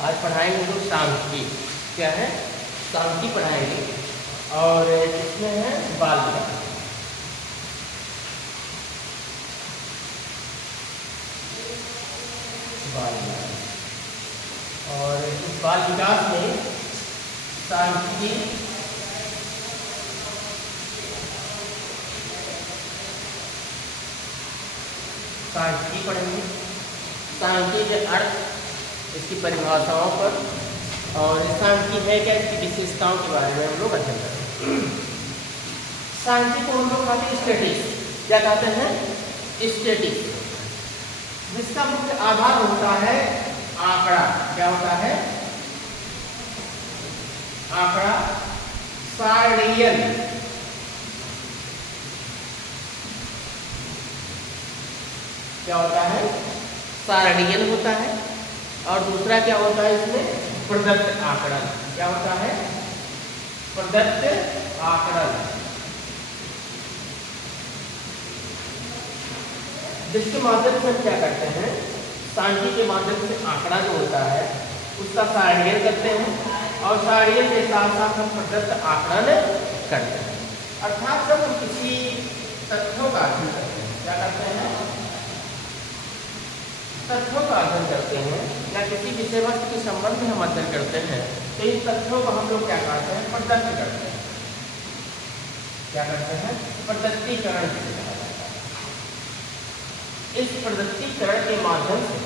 आज पढ़ाएंगे हम लोग सांख्यिकी। क्या है? सांख्यिकी पढ़ाएंगे और इसमें है बाल विकास। बाल विकास और इस बाल विकास में सांख्यिकी सांख्यिकी पढ़ेंगे, सांख्यिकी के अर्थ, इसकी परिभाषाओं पर और सांख्यिकी है क्या, इसकी विशेषताओं के बारे में हम लोग अध्ययन करेंगे। सांख्यिकी को हम लोग कहते हैं स्टैटिस्टिक्स। क्या कहते हैं? स्टैटिस्टिक्स, जिसका मुख्य आधार होता है आंकड़ा। क्या होता है? आंकड़ा, सारणियन। क्या होता है? सारणियन होता है। और दूसरा क्या होता है इसमें? प्रदत्त आंकड़न। क्या होता है? प्रदत्त आंकड़न, जिसके माध्यम से हम क्या करते हैं, सांख्यिकी के माध्यम से आंकड़ा जो होता है उसका सारणियन करते हैं और सारणियन के साथ साथ हम प्रदत्त आंकड़न करते हैं। अर्थात जब हम किसी तथ्यों का अध्ययन करते हैं, क्या करते हैं? तथ्यों का अध्ययन करते हैं या किसी विषय वस्तु के संबंध में हम अध्ययन करते हैं तो इन तथ्यों को हम लोग क्या कहते हैं? प्रदत्त करते हैं। क्या करते हैं? प्रदत्तीकरण जिसे कहा जाता है। इस प्रदत्तीकरण के माध्यम से,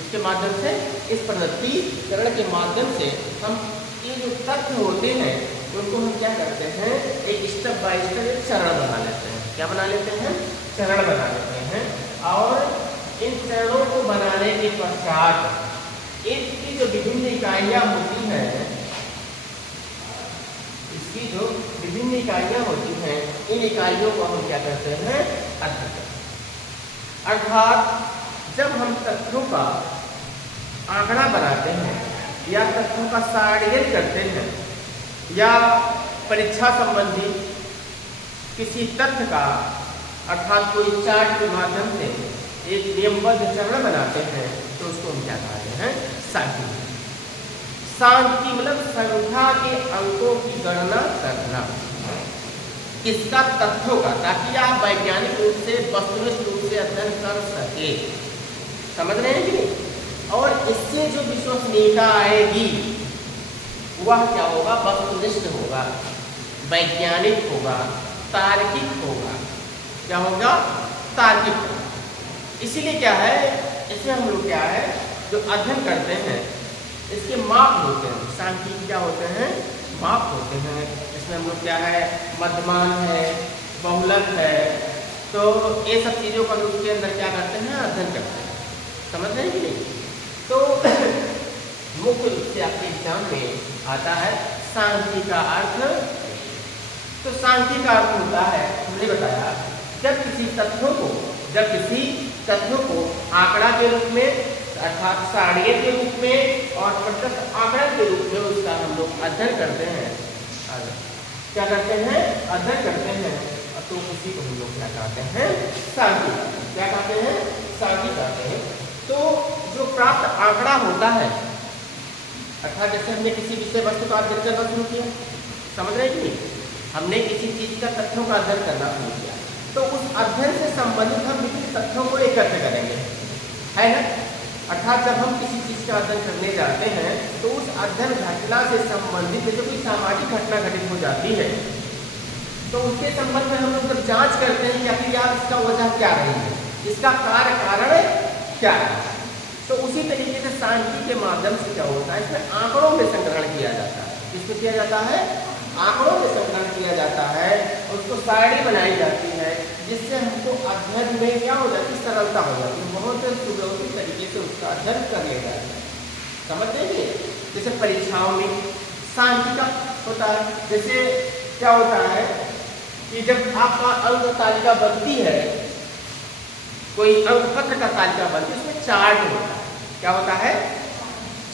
इसके माध्यम से, इस प्रदत्तीकरण के माध्यम से हम ये जो तथ्य होते हैं उनको हम क्या करते हैं? एक स्टेप बाय स्टेप एक चरण बना लेते हैं। क्या बना लेते हैं? चरण बना लेते हैं। और इन चरणों को बनाने के पश्चात इसकी जो विभिन्न इकाइयां होती हैं, इसकी जो विभिन्न इकाइयां होती हैं, इन इकाइयों को हम क्या करते हैं? अध्ययन करते हैं। अर्थात जब हम तथ्यों का आंकड़ा बनाते हैं या तथ्यों का सारणियन करते हैं या परीक्षा संबंधी किसी तथ्य का अर्थात कोई चार्ट के माध्यम से एक नियमबद्ध चरण बनाते हैं तो उसको हम क्या कहते हैं? सांख्यिकी। सांख्यिकी मतलब संख्या के अंकों की गणना करना, किसका? तथ्यों का, ताकि आप वैज्ञानिक रूप से वस्तुनिष्ठ रूप से अध्ययन कर सके। समझ रहे हैं कि नहीं? और इससे जो विश्वसनीयता आएगी वह क्या होगा? वस्तुनिष्ठ होगा, वैज्ञानिक होगा, तार्किक होगा। क्या होगा? तार्किक होगा। इसीलिए क्या है, इसमें हम लोग क्या है जो अध्ययन करते हैं इसके माप होते हैं। सांख्यिकी क्या होते हैं? माप होते हैं। इसमें हम लोग क्या है? मध्यमान है, बहुलक है, तो ये सब चीज़ों का उसके अंदर क्या करते हैं? अध्ययन करते हैं। समझ रहे हैं कि नहीं? तो मुख्य रूप से आपके एग्जाम में आता है सांख्यिकी का अर्थ। तो सांख्यिकी का अर्थ होता है, हमने बताया, जब किसी तथ्यों को आंकड़ा के रूप में अर्थात सारणियन के रूप में और प्रदत्त आंकड़ा के रूप में उसका हम लोग अध्ययन करते हैं। क्या करते हैं? अध्ययन करते हैं। तो उसी को हम लोग क्या कहते हैं? सांख्यिकी। क्या कहते हैं? सांख्यिकी कहते हैं। तो जो प्राप्त आंकड़ा होता है, अर्थात जैसे हमने किसी विषय वस्तु का अध्ययन करना शुरू किया, समझ रहे हैं कि नहीं? हमने किसी चीज का तथ्यों का अध्ययन करना शुरू किया तो उस अध्ययन से संबंधित हम विभिन्न तथ्यों को एकत्र करेंगे, है ना? अर्थात जब हम किसी चीज का अध्ययन करने जाते हैं तो उस अध्ययन घटना से संबंधित जैसे कोई सामाजिक घटना घटित हो जाती है तो उसके संबंध में हम लोग जब जांच करते हैं कि आखिर यार इसका वजह क्या रही है, इसका कार्य कारण क्या है। तो उसी तरीके से सांख्यिकी के माध्यम से क्या होता है, इसमें आंकड़ों में संग्रहण किया जाता है। किसमें किया जाता है? आंकड़ों में संग्रहण किया जाता है, उसको सारणी बनाई जाती है, जिससे हमको अध्ययन में क्या हो जाती है? सरलता हो जाती है। बहुत सुव्यवस्थित तरीके से उसका अध्ययन कर लिया जाता है। समझते हैं? जैसे परीक्षाओं में सांख्यिकी होता है। जैसे क्या होता है कि जब आपका अंक तालिका बनती है, कोई अंक पत्र का तालिका बनती है, उसमें चार्ट होता है। क्या होता है?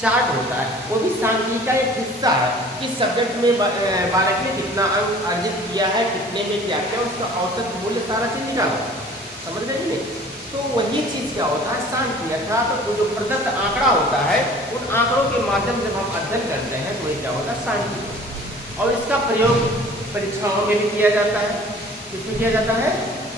चार्ट होता है। वो भी सांख्यिकी का एक हिस्सा है कि सब्जेक्ट में 12 में कितना अंक अर्जित किया है, कितने में क्या किया, उसका औसत मूल्य सारा चीज निकाला। समझ रहे हैं? तो वही चीज क्या होता है? सांख्यिकी अर्थात तो जो प्रदत्त आंकड़ा होता है उन आंकड़ों के माध्यम से जब हम अध्ययन करते हैं तो ये क्या होता है, सांख्यिकी। और इसका प्रयोग परीक्षाओं में भी किया जाता है। किसमें किया जाता है,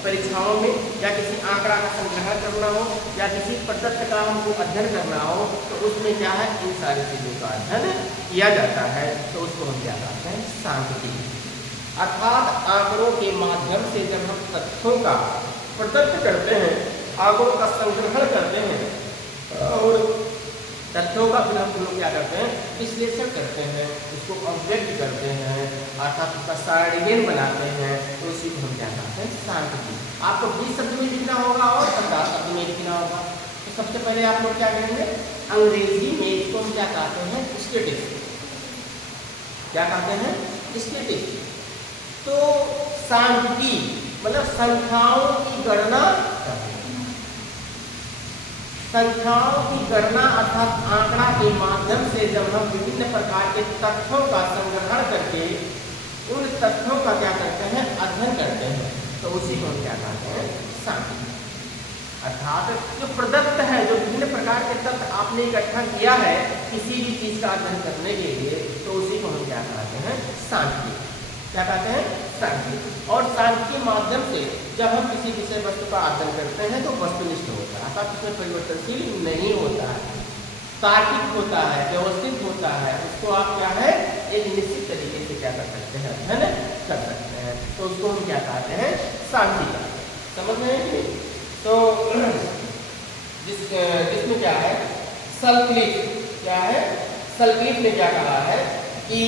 परीक्षाओं में, या किसी आंकड़ा का संग्रह करना हो या किसी प्रदत्त का हमको अध्ययन करना हो तो उसमें क्या है, इन सारी चीज़ों का अध्ययन किया जाता है। तो उसको हम क्या कहते हैं, सांख्यिकी। अर्थात आंकड़ों के माध्यम से जब हम तथ्यों का प्रदत्त करते हैं, आंकड़ों का संग्रहण करते हैं और तथ्यों का फिर हम लोग क्या करते हैं, विश्लेषण करते हैं, उसको अभिव्यक्त करते हैं, अर्थात उसका सारणीबद्ध बनाते हैं, तो उसी को हम क्या कहते हैं, सांख्यिकी। आपको 20 शब्द में लिखना होगा और 50 शब्द में लिखना होगा। तो सबसे पहले आप लोग क्या करेंगे, अंग्रेजी में इसको हम क्या कहते हैं, स्टैटिस्टिक्स। क्या कहते हैं, स्टैटिस्टिक्स। तो सांख्यिकी मतलब संख्याओं की गणना, संख्याओं की गणना अर्थात आंकड़ा के माध्यम से जब हम विभिन्न प्रकार के तथ्यों का संग्रहण करके उन तथ्यों का क्या करते हैं, अध्ययन करते हैं, तो उसी को हम क्या कहते हैं, सांख्यिकी। अर्थात जो प्रदत्त है, जो विभिन्न प्रकार के तथ्य आपने इकट्ठा किया है किसी भी चीज का अध्ययन करने के लिए, तो उसी को हम क्या कहते हैं, सांख्यिकी। क्या कहते हैं, सांख्यिकी। और सांख्यिकी के माध्यम से जब हम किसी विषय वस्तु का अध्ययन करते हैं तो वस्तुनिष्ठ होता है, अर्थात उसमें परिवर्तनशील नहीं होता है, तार्किक होता है, व्यवस्थित होता है। उसको आप क्या है, एक निश्चित तरीके से क्या कर सकते हैं, अध्ययन कर सकते हैं। तो उसको हम क्या कहते हैं, सांख्यिकी। समझ में है? तो जिसमें क्या है, सल्क्लिफ क्या है, सल्क्लिफ ने क्या कहा है कि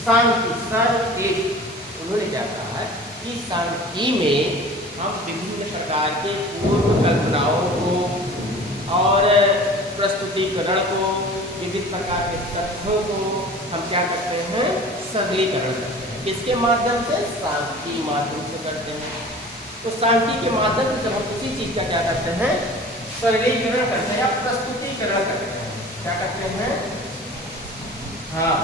सांख्यिकी, उन्होंने क्या कहा है कि सांख्यिकी में हम विभिन्न प्रकार के पूर्व कल्पनाओं को और प्रस्तुतिकरण को, विविध प्रकार के तथ्यों को हम क्या करते हैं, सरलीकरण करते हैं। किसके माध्यम से, सांख्यिकी माध्यम से करते हैं। तो सांख्यिकी के माध्यम से जब हम किसी चीज का क्या करते हैं, सरलीकरण करते हैं या प्रस्तुतिकरण करते हैं, क्या करते हैं, हाँ,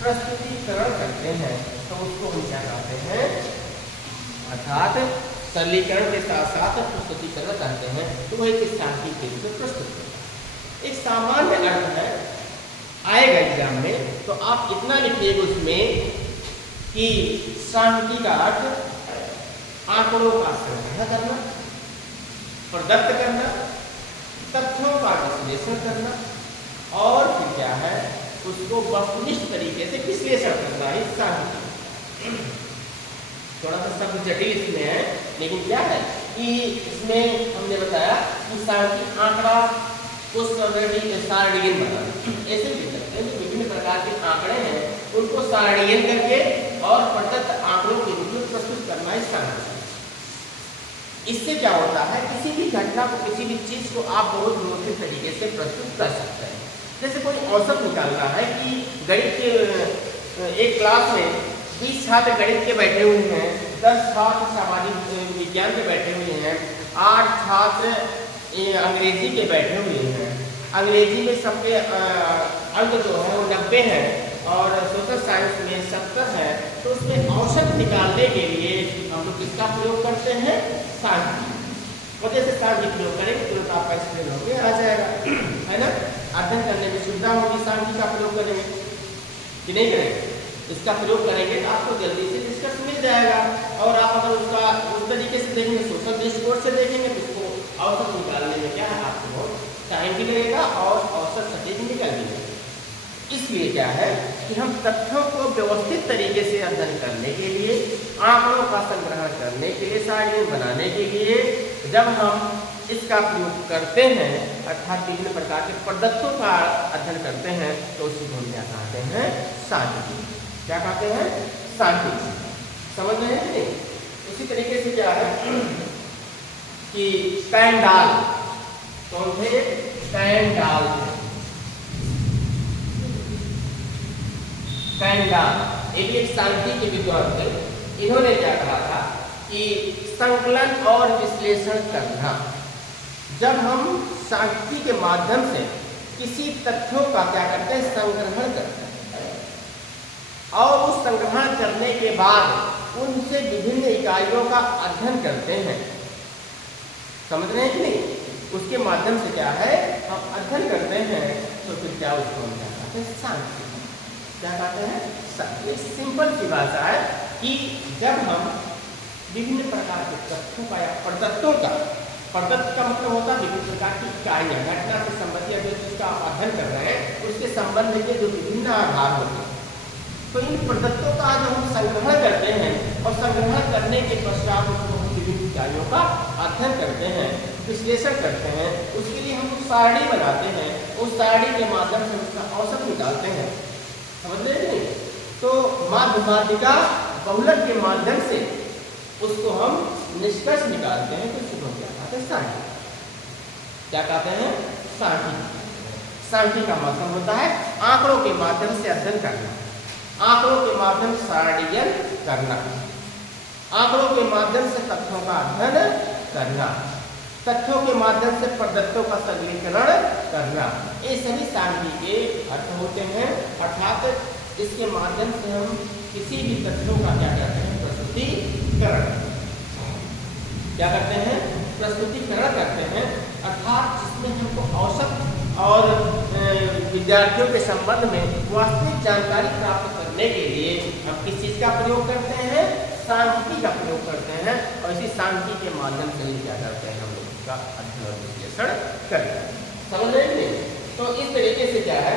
प्रस्तुतिकरण करते हैं, तो उसको हम क्या कहते हैं, अर्थात सरलीकरण के साथ साथ प्रस्तुतिकरण करते हैं, तो वह एक सांख्यिकी के रूप में प्रस्तुत करते हैं। एक सामान्य अर्थ है, आएगा एग्जाम में, तो आप इतना लिखिएगा उसमें कि सांख्यिकी का अर्थ आंकड़ों का संग्रह करना, प्रदत्त करना, तथ्यों का विश्लेषण करना और फिर क्या है, उसको वस्तुनिष्ठ तरीके से विश्लेषण करना है। सांख्यिकी थोड़ा सा शब्द जटिल इसमें है, लेकिन क्या है कि इसमें हमने बताया कि सांख्यिकी आंकड़ा को सारणीबद्ध बनाना, ऐसे भी सकते हैं जो विभिन्न प्रकार के आंकड़े हैं उनको सारणीबद्ध करके और प्रदत्त आंकड़ों के रूप में प्रस्तुत करना है सांख्यिकी। इससे क्या होता है, किसी भी घटना को, किसी भी चीज को आप बहुत व्यवस्थित तरीके से प्रस्तुत कर सकते हैं। जैसे कोई औसत निकालना है कि गणित के एक क्लास में 20 छात्र गणित के बैठे हुए हैं, 10 छात्र सामाजिक विज्ञान के बैठे हुए हैं, 8 छात्र अंग्रेजी के बैठे हुए हैं। अंग्रेजी में सबके अंक जो है वो 90 है और सोशल साइंस में 70 है। तो उसमें औसत निकालने के लिए हम लोग किसका प्रयोग करते हैं, सांख्यिकी। वजह से सांख्यिकी प्रयोग करेंगे तुरंत आपका स्क्रीन हो गया, आ जाएगा, है ना। अध्ययन करने में सुविधा होगी, सांख्यिकी का प्रयोग करेंगे कि नहीं करेंगे, इसका प्रयोग करेंगे तो आपको जल्दी से निष्कर्ष मिल जाएगा। और आप अगर उसका उस तरीके से देखेंगे, सोशल दृष्टिकोण से देखेंगे, तो उसको औसत निकालने में क्या है, आपको टाइम भी लगेगा और औसत सटीक निकल भी जाएगा। इसलिए क्या है कि हम तथ्यों को व्यवस्थित तरीके से अध्ययन करने के लिए, आंकड़ों का संग्रहण करने के लिए, सारणीबद्ध बनाने के लिए जब हम इसका प्रयोग करते हैं, अर्थात विभिन्न प्रकार के प्रदत्तों का अध्ययन करते हैं, तो उसी को हम क्या कहते हैं, सांख्यिकी। क्या कहते हैं, सांख्यिकी। समझ रहे हैं कि नहीं? उसी तरीके से क्या है कि स्टैंडाल, कौन थे, स्टैंडाल थे, स्टैंडाल एक सांख्यिकी के विद्वान थे। इन्होंने क्या कहा था कि संकलन और विश्लेषण करना, जब हम सांख्यिकी के माध्यम से किसी तथ्यों का क्या करते हैं, संग्रहण करते हैं और उस संग्रहण करने के बाद उनसे विभिन्न इकाइयों का अध्ययन करते हैं। समझ रहे हैं कि नहीं? उसके माध्यम से क्या है, हम अध्ययन करते हैं क्या उसको हम क्या कहते हैं, सांख्यिकी। क्या कहते हैं, सांख्यिकी। सिंपल सी भाषा है कि जब हम विभिन्न प्रकार के तथ्यों का या प्रदत्तों का, प्रदत्त का मतलब होता है विभिन्न प्रकार की इकाइयां, घटना से संबंधित या जिसका अध्ययन कर रहे हैं उसके संबंध के जो विभिन्न आधार होते हैं, तो इन प्रदत्तों का जो हम संग्रहण करते हैं और संग्रहण करने के पश्चात उसको हम विभिन्न इकाइयों का अध्ययन करते हैं, विश्लेषण करते हैं, उसके लिए हम सारणी बनाते हैं, उस सारणी के माध्यम से उसका औसत निकालते हैं। समझ रहे हैं? तो माध्यमिका बहुलक के माध्यम से उसको हम निष्कर्ष निकालते हैं, तो उसको क्या कहते हैं, सांख्यिकी। क्या कहते हैं, सांख्यिकी। सांख्यिकी का मतलब होता है आंकड़ों के माध्यम से अध्ययन करना, आंकड़ों के माध्यम से सारणीयन करना, आंकड़ों के माध्यम से तथ्यों का अध्ययन करना, तथ्यों के माध्यम से प्रदत्तों का सरलीकरण करना, ये सभी सांख्यिकी के अर्थ होते हैं। अर्थात इसके माध्यम से हम किसी भी तथ्यों का क्या कहते हैं, प्रस्तुतिकरण। क्या करते हैं, प्रस्तुतिकरण करते हैं। अर्थात जिसमें हमको औसत और विद्यार्थियों के संबंध में वास्तविक जानकारी प्राप्त करने के लिए हम किस चीज़ का प्रयोग करते हैं, सांख्यिकी का प्रयोग करते हैं। और इसी सांख्यिकी के माध्यम से ही क्या करते हैं, हम लोग का अध्ययन और विश्लेषण करते हैं। समझ रहे हैं? तो इस तरीके से क्या है,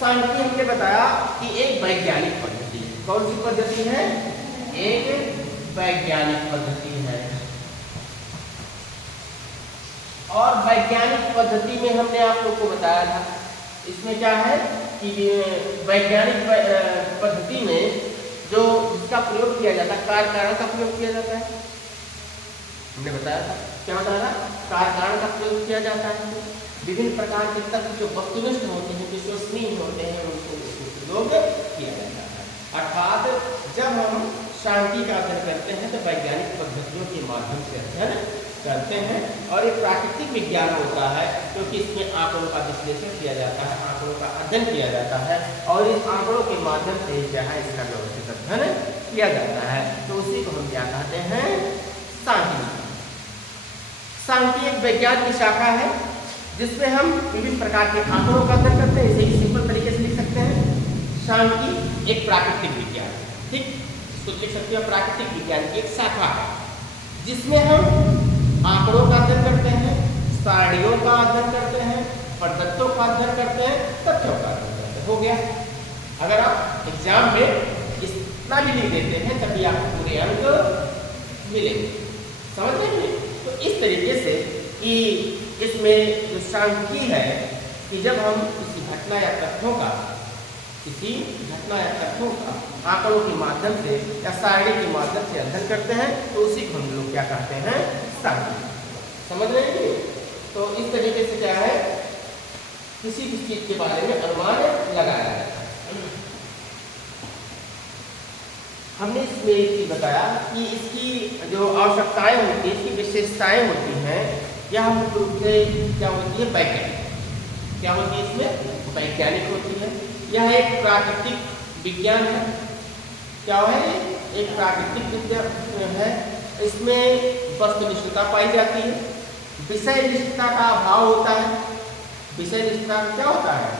सांख्यिकी हमने बताया कि एक वैज्ञानिक पद्धति है। कौन सी पद्धति है, एक वैज्ञानिक पद्धति है। और वैज्ञानिक पद्धति में हमने आप लोग को बताया था, इसमें क्या है कि वैज्ञानिक पद्धति में जो इसका प्रयोग किया जाता है, कार्य कारण का प्रयोग किया जाता है। हमने बताया था, क्या बताया था, कार्य कारण का प्रयोग किया जाता है। विभिन्न प्रकार के तत्व जो वस्तुनिष्ठ होते हैं, विश्वसनीय होते हैं, उनको प्रयोग किया जाता है। अर्थात जब हम सांख्यिकी का अध्ययन करते हैं तो वैज्ञानिक पद्धतियों के माध्यम से अध्ययन करते हैं। और एक प्राकृतिक विज्ञान होता है क्योंकि इसमें आंकड़ों का विश्लेषण किया जाता है, आंकड़ों का अध्ययन किया जाता है और इस आंकड़ों के माध्यम से क्या है, इसका व्यवस्थित अध्ययन किया जाता है। तो उसी को हम क्या कहते हैं, सांख्यिकी। सांख्यिकी एक विज्ञान की शाखा है जिसमें हम विभिन्न प्रकार के आंकड़ों का अध्ययन करते हैं। इसे ही सिंपल तरीके से लिख सकते हैं, सांख्यिकी एक प्राकृतिक विज्ञान है। ठीक, इसको लिख सकते हैं प्राकृतिक विज्ञान की एक शाखा है जिसमें हम आंकड़ों का अध्ययन करते हैं, सारणियों का अध्ययन करते हैं, प्रदत्तों का अध्ययन करते हैं, तथ्यों का अध्ययन करते हैं। हो गया। अगर आप एग्जाम में इतना भी लिख देते हैं तभी आपको पूरे अंक मिलेंगे। समझ रहे हैं? तो इस तरीके से कि इसमें जो सांख्यिकी है कि जब हम किसी घटना या तथ्यों का, किसी घटना या तथ्यों का आंकड़ों के माध्यम से या सारणी के माध्यम से अध्ययन करते हैं तो उसी को हम लोग क्या कहते हैं, सांख्यिकी। समझ रहे हैं? तो इस तरीके से क्या है, किसी भी चीज के बारे में अनुमान लगाया जाता है। हमने इसमें एक चीज बताया कि इसकी जो आवश्यकताएं होती है, इसकी विशेषताएं होती हैं, यह मुख्य रूप से क्या होती है, वैज्ञानिक। क्या होती है इसमें, वैज्ञानिक होती है। यह एक प्राकृतिक विज्ञान है। क्या है, एक प्राकृतिक विज्ञान है। इसमें वस्तुनिष्ठता पाई जाती है, विषय निष्ठता का अभाव होता है। विषय निष्ठता का क्या होता है,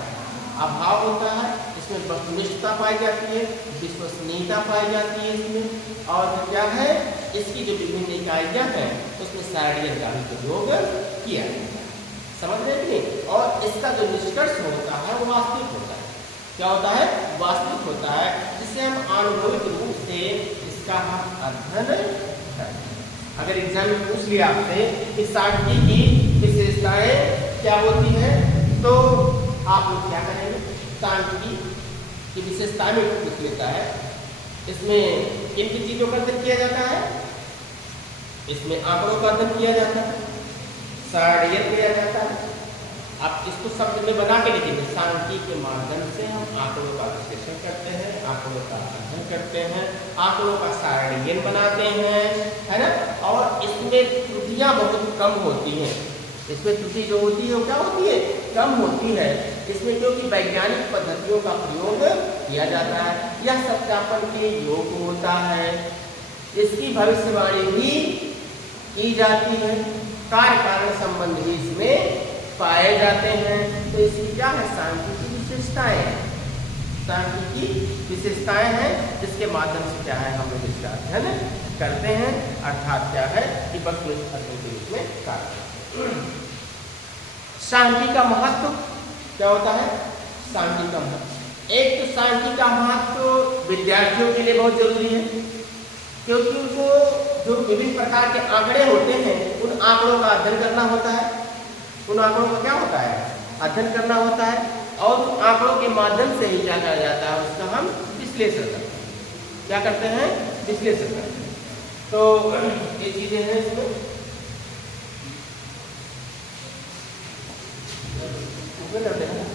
अभाव होता है। इसमें वस्तुनिष्ठता पाई जाती है, विश्वसनीयता पाई जाती है इसमें। और क्या है, इसकी जो विभिन्न इकाइयाँ हैं उसमें सारणियों का भी प्रयोग किया जाता है। समझ रहे हैं? और इसका जो निष्कर्ष होता है वो वास्तविक होता है। क्या होता है, वास्तविक होता है, जिसे हम आनुभविक रूप से इसका हम अध्ययन करें। अगर एग्जाम में पूछ लिया आपसे कि सांख्यिकी की विशेषताएं क्या होती हैं तो आप लोग क्या करेंगे, सांख्यिकी की विशेषताएं में पूछ लेता है। इसमें किन किन चीजों का अध्ययन किया जाता है, इसमें आंकड़ों का अध्ययन किया जाता है, सारणियन किया जाता है। आप इसको शब्द में बना के लिखेंगे, सांख्यिकी के माध्यम से हम आंकड़ों का विश्लेषण करते हैं, आंकड़ों का अध्ययन करते हैं, आंकड़ों का सारणियन बनाते हैं, है ना। और इसमें त्रुटियां बहुत कम होती हैं। इसमें त्रुटि जो होती है वो क्या होती है, कम होती है। इसमें क्योंकि वैज्ञानिक पद्धतियों का प्रयोग किया जाता है, यह सत्यापन के योग्य होता है। इसकी भविष्यवाणी भी की जाती है, कार्य कारण संबंध भी इसमें पाए जाते हैं। तो इसकी क्या है, सांख्यिकी की विशेषताएं, सांख्यिकी विशेषताएं हैं जिसके माध्यम से क्या है हम लोग इसका अध्ययन करते हैं, अर्थात क्या है कि वस्तुनिष्ठ अध्ययन के रूप में कार्य। सांख्यिकी का महत्व क्या होता है? सांख्यिकी का महत्व, एक तो सांख्यिकी का महत्व विद्यार्थियों के लिए बहुत जरूरी है, क्योंकि उनको जो विभिन्न प्रकार के आंकड़े होते हैं उन आंकड़ों का अध्ययन करना होता है। उन आंकड़ों का क्या होता है? अध्ययन करना होता है, और उन आंकड़ों के माध्यम से ही क्या किया जाता है, उसका हम विश्लेषण करते हैं। क्या करते हैं? विश्लेषण करते हैं। तो ये चीजें हैं इसमें। करते हैं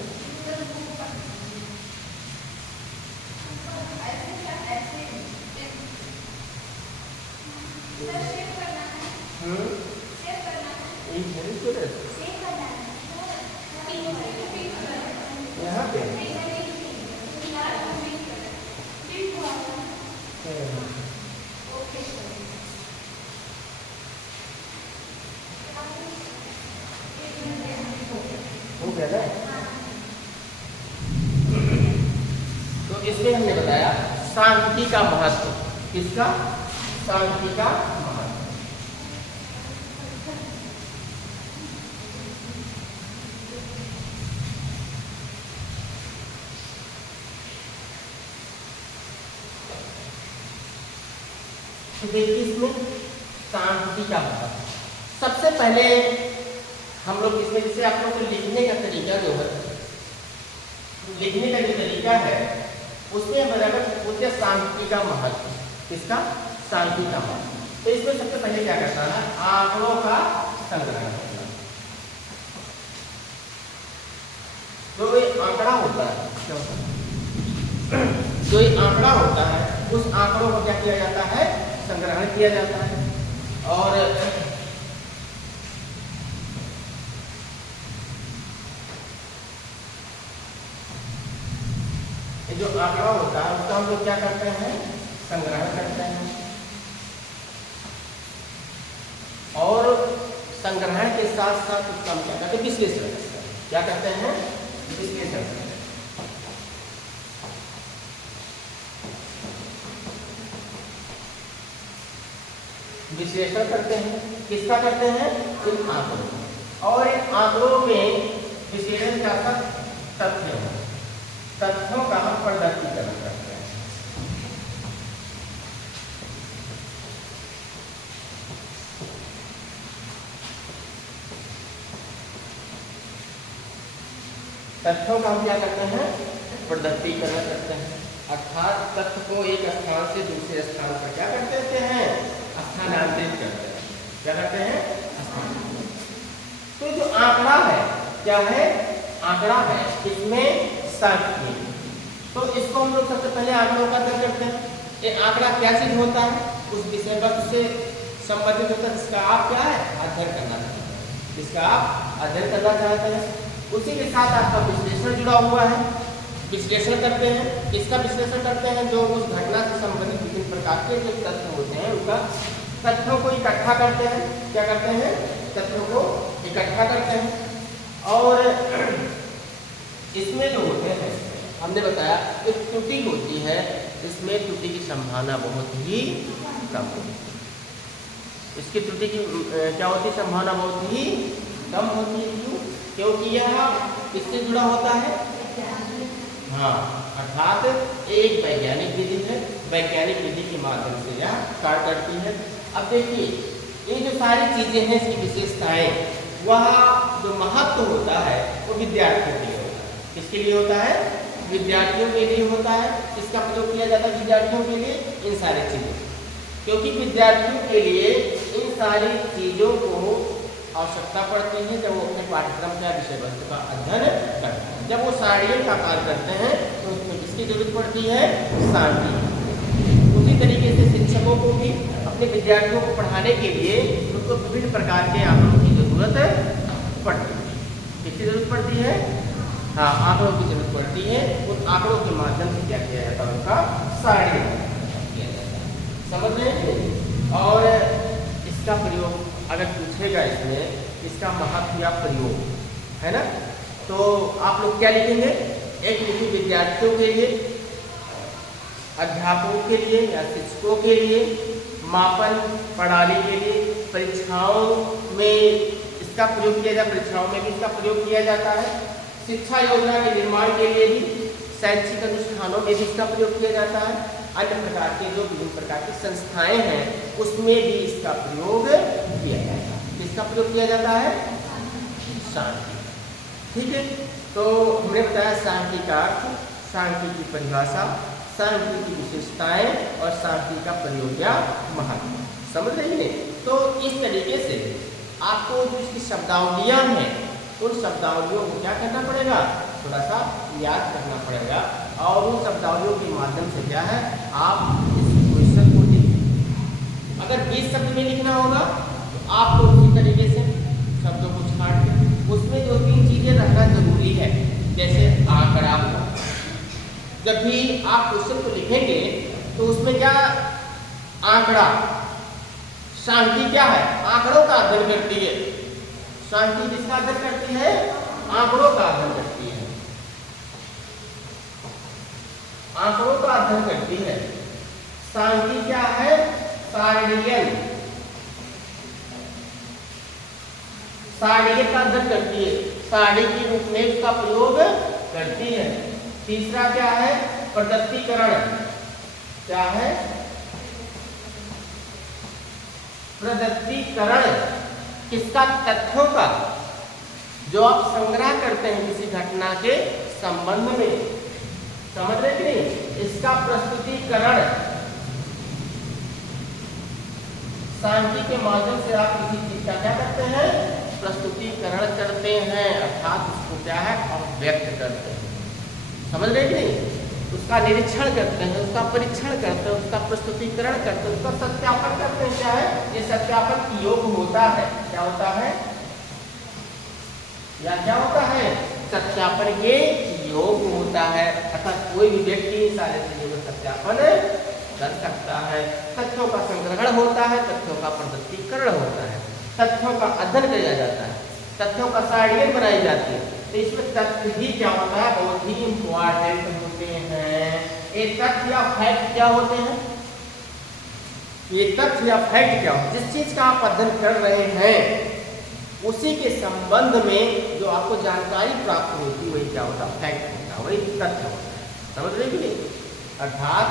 यहाँ पे हो गया ना। तो इसमें हमने बताया सांख्यिकी का महत्व। किसका? सांख्यिकी का महत्व। तो देखिए इसमें सांख्यिकी का महत्व। सबसे पहले हम लोग इसमें जैसे आप लोग को लिखने का तरीका जो है, लिखने का जो तरीका है उसमें बराबर पूछे सांख्यिकी का महत्व। किसका? सांख्यिकी का महत्व। तो इसमें सबसे पहले क्या करता है? आंकड़ों का संग्रह करना। जो ये आंकड़ा होता है, जो ये आंकड़ा होता है उस आंकड़ों को क्या किया जाता है? संग्रहण किया जाता है। और जो आंकड़ा होता है उसका हम लोग क्या करते हैं? संग्रहण करते हैं। और संग्रहण के साथ साथ उसका हम क्या करते हैं? विश्लेषण करते हैं। क्या करते हैं? विश्लेषण करते हैं। विश्लेषण करते हैं। किसका करते हैं? इन आंकड़ों। और इन आंकड़ों में विश्लेषण का तथ्य है, तथ्यों का हम प्रदर्शीकरण करते हैं। तथ्यों का हम क्या करते हैं? प्रदर्शीकरण करते हैं। अर्थात तथ्य को एक स्थान से दूसरे स्थान पर क्या करते हैं? स्थानांतरित करते हैं। क्या करते हैं? स्थानांतरित। तो जो आंकड़ा है क्या है? आंकड़ा है, इसमें सांख्यिकी। तो इसको हम लोग सबसे पहले आंकड़ों का अध्ययन करते हैं। ये आंकड़ा क्या चीज होता है? उस विषय वस्तु से संबंधित होता है जिसका आप क्या है? अध्ययन करना चाहते हैं, जिसका आप अध्ययन करना चाहते हैं। उसी के साथ आपका विश्लेषण जुड़ा हुआ है। विश्लेषण करते हैं। किसका विश्लेषण करते हैं? जो उस घटना से संबंधित विभिन्न प्रकार के जो तथ्य होते हैं उनका तथ्यों को इकट्ठा करते हैं। क्या करते हैं? तथ्यों को इकट्ठा करते हैं। और इसमें जो होते हैं हमने बताया एक त्रुटि होती है, इसमें त्रुटि की संभावना बहुत ही कम होती है। इसकी त्रुटि की क्या होती है? संभावना बहुत ही कम होती है। क्यों? क्योंकि यह किससे जुड़ा होता है? हाँ, अर्थात एक वैज्ञानिक विधि है। वैज्ञानिक विधि के माध्यम से यह कार्य करती है। अब देखिए ये जो सारी चीजें हैं, इसकी विशेषताएं, वह जो महत्व होता है वो विद्यार्थियों के लिए होता है। किसके लिए होता है? विद्यार्थियों के लिए होता है। इसका प्रयोग किया जाता है विद्यार्थियों के लिए इन सारी चीजों, क्योंकि विद्यार्थियों के लिए इन सारी चीजों को आवश्यकता पड़ती है जब वो अपने पाठ्यक्रम का विषय वस्तु का अध्ययन करते हैं। जब वो सारणियों का कार्य करते हैं तो उसमें किसकी जरूरत पड़ती है? सारणी। उसी तरीके से शिक्षकों को भी अपने विद्यार्थियों को पढ़ाने के लिए उनको विभिन्न प्रकार के आंकड़ों की जरूरत पड़ती है। किसकी जरूरत पड़ती है? हाँ, आंकड़ों की जरूरत पड़ती है। उन आंकड़ों के माध्यम से क्या किया जाता है? उनका सारणी किया जाता है। समझ रहे हैं? और इसका प्रयोग अगर पूछेगा इसमें, इसका महत्व या प्रयोग है ना, तो आप लोग क्या लिखेंगे? एक लिखी विद्यार्थियों के लिए, अध्यापकों के लिए या शिक्षकों के लिए, मापन प्रणाली के लिए, परीक्षाओं में इसका प्रयोग किया जाता है, परीक्षाओं में भी इसका प्रयोग किया जाता है, शिक्षा योजना के निर्माण के लिए भी, शैक्षिक अनुष्ठानों में भी इसका प्रयोग किया जाता है, अन्य प्रकार के जो विभिन्न प्रकार की संस्थाएं हैं उसमें भी इसका प्रयोग किया जाता है। इसका प्रयोग किया जाता है शांति। ठीक है, तो हमने बताया शांति का अर्थ, शांति की परिभाषा, शांति की विशेषताएं और शांति का प्रयोग या महत्व, समझ रही है। तो इस तरीके से आपको जो इसकी शब्दावलियां हैं उन शब्दावलियों को क्या करना पड़ेगा, थोड़ा सा याद करना पड़ेगा, और उन शब्दावलियों के माध्यम से क्या है आप इस क्वेश्चन को लिखें। अगर 20 शब्द में लिखना होगा तो आपको उसी तरीके से शब्दों को छाट के उसमें 2-3 चीजें रहना जरूरी है, जैसे आंकड़ा। जब भी आप क्वेश्चन को लिखेंगे तो उसमें क्या आंकड़ा, शांति क्या है, आंकड़ों का अध्ययन करती है। शांति किसका अध्ययन करती है, आंकड़ों का अध्ययन करती है, आंकड़ों का अध्ययन करती है। शांति क्या है, सारणियन, सारणियन का अध्ययन करती है, सारणी के रूप में उसका प्रयोग करती है। तीसरा क्या है, प्रदत्तीकरण, क्या है, प्रदत्तीकरण किसका, तथ्यों का, जो आप संग्रह करते हैं किसी घटना के संबंध में, समझ रहे कि नहीं। इसका प्रस्तुतिकरण, शांति के माध्यम से आप किसी चीज का क्या करते हैं, प्रस्तुतिकरण करते हैं, अर्थात उसको क्या है व्यक्त करते हैं, समझ रहे कि नहीं। उसका निरीक्षण करते हैं, उसका परीक्षण करते हैं, उसका प्रस्तुतिकरण करते हैं, उसका सत्यापन करते हैं। क्या है ये सत्यापन की योग होता है, क्या होता है या क्या होता है, सत्यापन के योग होता है, अर्थात कोई भी व्यक्ति सारे चीजों का सत्यापन कर सकता है। तथ्यों का संग्रहण होता है, तथ्यों का प्रस्तुतिकरण होता है, तथ्यों का अध्ययन किया जाता है, तथ्यों का सारणियां बनाई जाती है। तो इसमें तथ्य भी क्या होता है, बहुत ही इंपॉर्टेंट होते हैं। ये तथ्य या फैक्ट क्या होते हैं, ये तथ्य या फैक्ट क्या होता है, जिस चीज का आप अध्ययन कर रहे हैं उसी के संबंध में जो आपको जानकारी प्राप्त होती है वही क्या होता है, फैक्ट होता है, वही तथ्य होता है, समझ रहे कि नहीं। अर्थात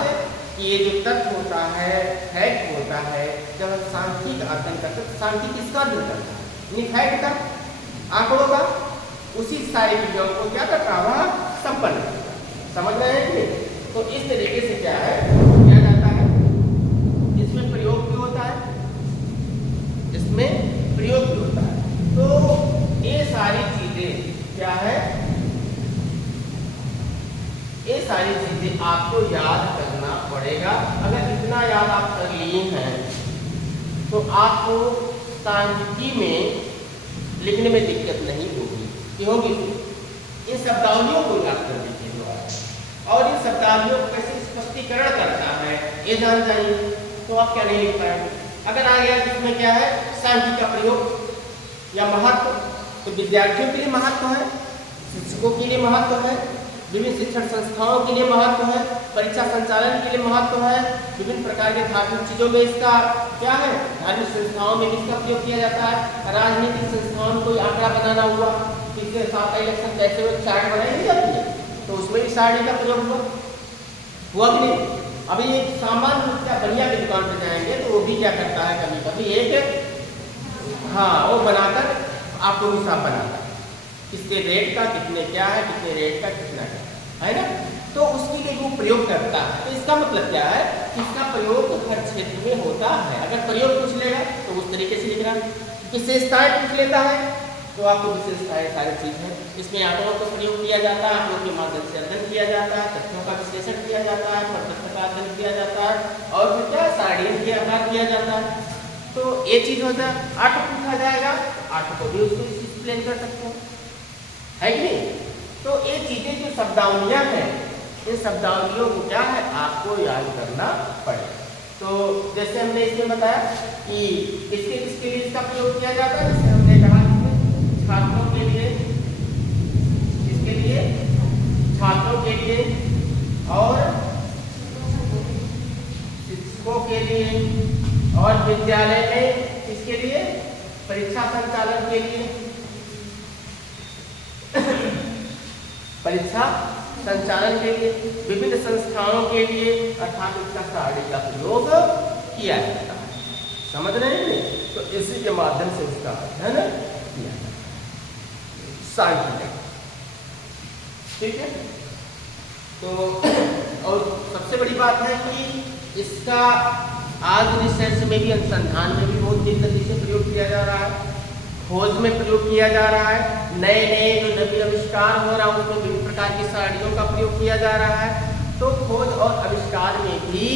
कि ये जो तथ्य होता है, फैक्ट होता है, जब हम शांति का अध्ययन करते हैं, शांति किसका अध्ययन करता है, फैक्ट का, आंकड़ों का, उसी सारी चीजों को क्या करता है वह संपन्न करता है, समझ रहे हैं कि। तो इस तरीके से क्या है किया जाता है, इसमें प्रयोग भी होता है, इसमें प्रयोग भी होता है। तो ये सारी चीजें क्या है, ये सारी चीजें आपको याद करना पड़ेगा। अगर इतना याद आप कर लिए हैं तो आपको सांख्यिकी में लिखने में दिक्कत नहीं होगी, क्योंकि इन शब्दावलियों को याद कर लीजिए और इन शब्दावलियों को कैसे स्पष्टीकरण करता है ये जान जाइए, तो आप क्या नहीं लिख पाएंगे। अगर आ गया जिसमें क्या है सांख्यिकी का प्रयोग या महत्व, तो विद्यार्थियों के लिए महत्व है, शिक्षकों के लिए महत्व है, विभिन्न शिक्षण संस्थाओं के लिए महत्व है, परीक्षा संचालन के लिए महत्व है, विभिन्न प्रकार के धार्मिक चीजों में इसका क्या है, धार्मिक संस्थाओं में इसका प्रयोग किया जाता है। राजनीतिक संस्थाओं में कोई आंकड़ा बनाना हुआ, किसके साथ इलेक्शन कैसे हुए, चार्ट बनाई नहीं जाती है, तो उसमें भी सारणी का प्रयोग हुआ कि नहीं। अभी एक सामान्य रूप से बढ़िया की दुकान पर जाएंगे तो वो भी क्या करता है, कभी कभी एक वो बनाकर आपको हिसाब बनाता है, किसके रेट का कितने क्या है, कितने रेट का कितना है ना, तो उसके लिए वो प्रयोग करता है। तो इसका मतलब क्या है, इसका प्रयोग हर क्षेत्र में होता है। अगर प्रयोग पूछ लेगा तो उस तरीके से लिखना, विशेषताएं पूछ लेता है तो आपको विशेषताएं सारी चीज है। इसमें आंकड़ों का प्रयोग किया जाता है, आंकड़ों के माध्यम से अध्ययन किया जाता है, तथ्यों का विश्लेषण किया जाता है, प्रत्यक्ष का अध्ययन किया जाता है, और फिर क्या सारणी के आधार किया जाता है। तो ये चीज होता है। आठ पूछा जाएगा, आठ को भी उसको एक्सप्लेन कर सकते हैं, है कि नहीं। तो ये चीजें जो शब्दावलियां हैं, इन शब्दावलियों को क्या है आपको याद करना पड़ेगा। तो जैसे हमने इसमें बताया कि किसके किसके लिए इसका प्रयोग किया जाता है, जैसे हमने कहा छात्रों के लिए, किसके लिए, छात्रों लिए और शिक्षकों के लिए और विद्यालय में किसके लिए, परीक्षा संचालन के लिए, परीक्षा संचालन के लिए, विभिन्न संस्थाओं के लिए, अर्थात इसका सारणी का प्रयोग किया जाता है। समझ रहे हैं? तो इसी के माध्यम से उसका अध्ययन किया जाता है, सांख्यिकी। ठीक है। तो और सबसे बड़ी बात है कि इसका आज रिसर्च में भी, अनुसंधान में भी बहुत तेज गति से प्रयोग किया जा रहा है, खोज में प्रयोग किया जा रहा है, नए नए जो नवीन आविष्कार हो रहा है उसमें विभिन्न प्रकार की सारणियों का प्रयोग किया जा रहा है। तो खोज और आविष्कार में भी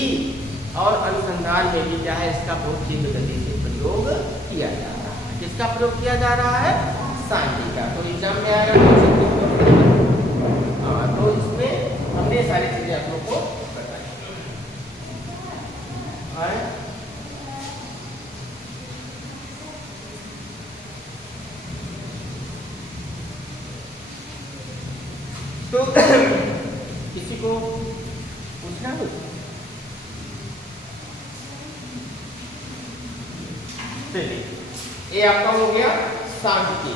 और अनुसंधान में भी क्या है, इसका बहुत तीव्र गति से प्रयोग किया जा रहा है। किसका प्रयोग किया जा रहा है? सांख्यिकी का। तो एग्जाम में आएगा हाँ, तो इसमें हमने सारी चीजें आप लोग को बताई। तो किसी को पूछना कुछ? चलिए, ये आपका हो गया सांख्यिकी।